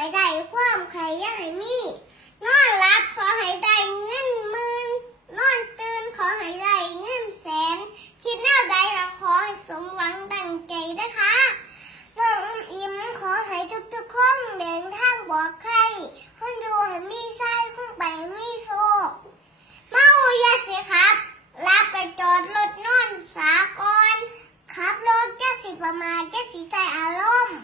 ให้ได้ความขยันมีนอนหลับขอให้ได้เงินมื่นนอนตื่นขอให้ได้เงินแสน คิดแนวใดเราขอให้สมหวังดังใจนะคะน้องอิ่มขอให้ทุกทุกคนเดินทางปลอดภัยคนดูให้มีไส้คนไปมีโชคมาอย่าสิครับรับไปจอดรถนอนสากอขับรถจะสิประมาณจะสิใส่อารมณ์